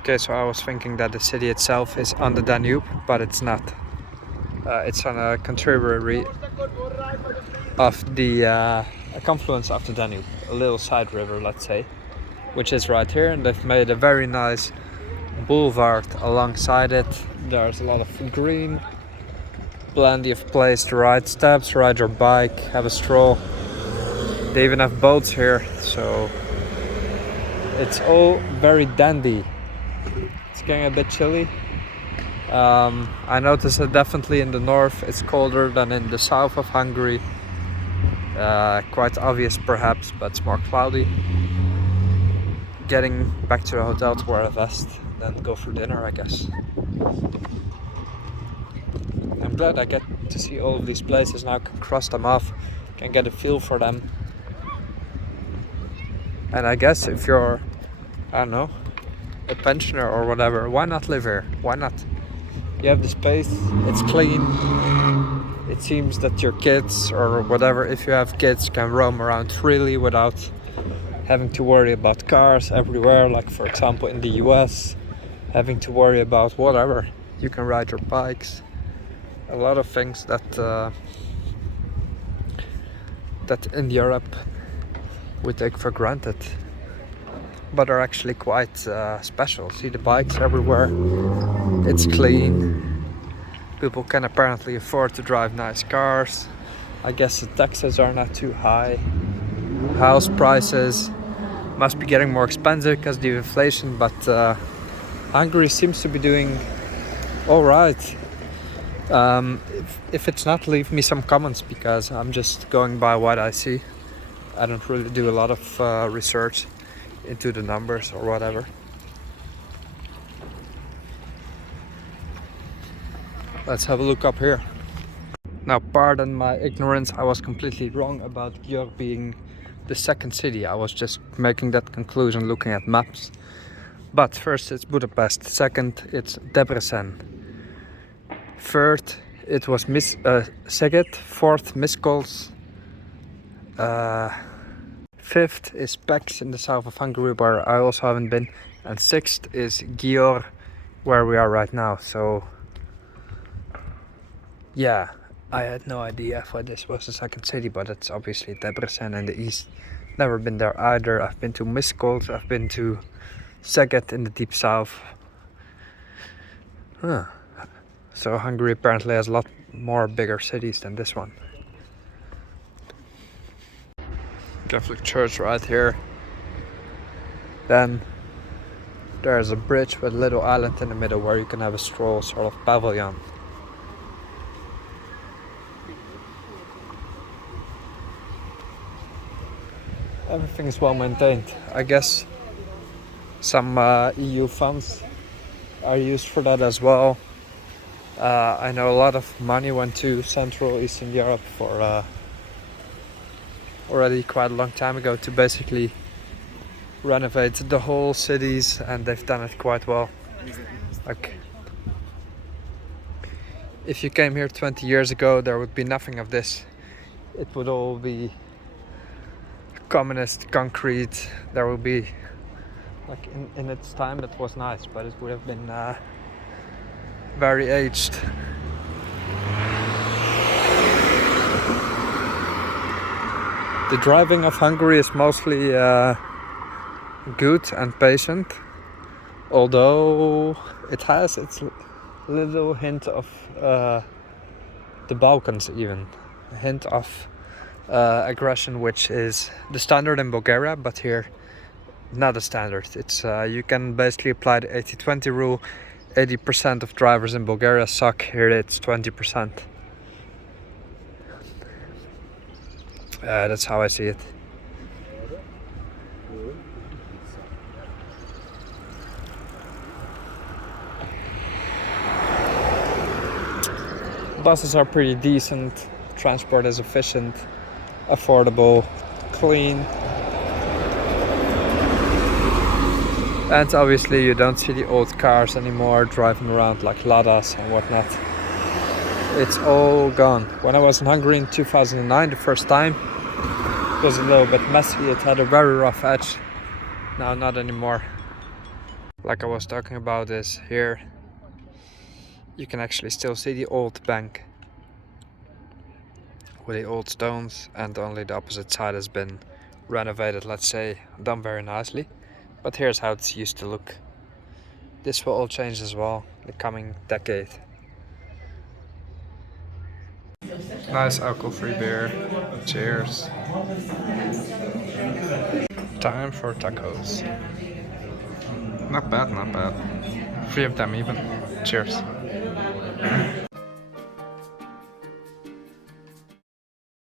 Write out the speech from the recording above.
Okay, so I was thinking that the city itself is on the Danube, but it's not. It's on a contributary of the a confluence of the Danube, a little side river, let's say, which is right here, and they've made a very nice boulevard alongside it. There's a lot of green, plenty of place to ride steps, ride your bike, have a stroll. They even have boats here, so it's all very dandy. It's getting a bit chilly. I noticed that definitely in the north it's colder than in the south of Hungary. Quite obvious perhaps, but it's more cloudy. Getting back to the hotel to wear a vest, then go for dinner, I guess. I'm glad I get to see all of these places now, can cross them off, can get a feel for them. And I guess if you're, I don't know, a pensioner or whatever, why not live here? Why not? You have the space, it's clean. It seems that your kids or whatever, if you have kids, can roam around freely without having to worry about cars everywhere, like for example in the US, having to worry about whatever. You can ride your bikes. A lot of things that in Europe we take for granted, but are actually quite special. See the bikes everywhere, it's clean. People can apparently afford to drive nice cars. I guess the taxes are not too high. House prices must be getting more expensive because of the inflation, but Hungary seems to be doing all right. If it's not, leave me some comments, because I'm just going by what I see. I don't really do a lot of research into the numbers or whatever. Let's have a look up here. Now, pardon my ignorance, I was completely wrong about Győr being the second city. I was just making that conclusion looking at maps. But first it's Budapest, second it's Debrecen, third it was Szeged, fourth Miskolc, fifth is Pécs in the south of Hungary, where I also haven't been, and sixth is Győr, where we are right now. So yeah, I had no idea why this was the second city, but it's obviously Debrecen in the east. Never been there either. I've been to Miskolc, I've been to Szeged in the deep south. So Hungary apparently has a lot more bigger cities than this one. Catholic church right here. Then there's a bridge with a little island in the middle where you can have a stroll, sort of pavilion. Everything is well maintained. I guess some EU funds are used for that as well. I know a lot of money went to Central Eastern Europe for already quite a long time ago to basically renovate the whole cities, and they've done it quite well. Like, if you came here 20 years ago, there would be nothing of this. It would all be communist concrete. There would be, like, in its time it was nice, but it would have been very aged. The driving of Hungary is mostly good and patient, although it has its little hint of the Balkans, even a hint of aggression, which is the standard in Bulgaria, but here not a standard. It's you can basically apply the 80-20 rule. 80% of drivers in Bulgaria suck. Here it's 20%. That's how I see it. Buses are pretty decent. Transport is efficient, affordable, clean. And obviously you don't see the old cars anymore driving around like Ladas and whatnot. It's all gone. When I was in Hungary in 2009 the first time, it was a little bit messy. It had a very rough edge. Now not anymore. Like I was talking about is here you can actually still see the old bank with the old stones, and only the opposite side has been renovated, let's say, done very nicely. But here's how it used to look. This will all change as well in the coming decade. Nice alcohol-free beer. Cheers. Time for tacos. Not bad, not bad. 3 of them even. Cheers.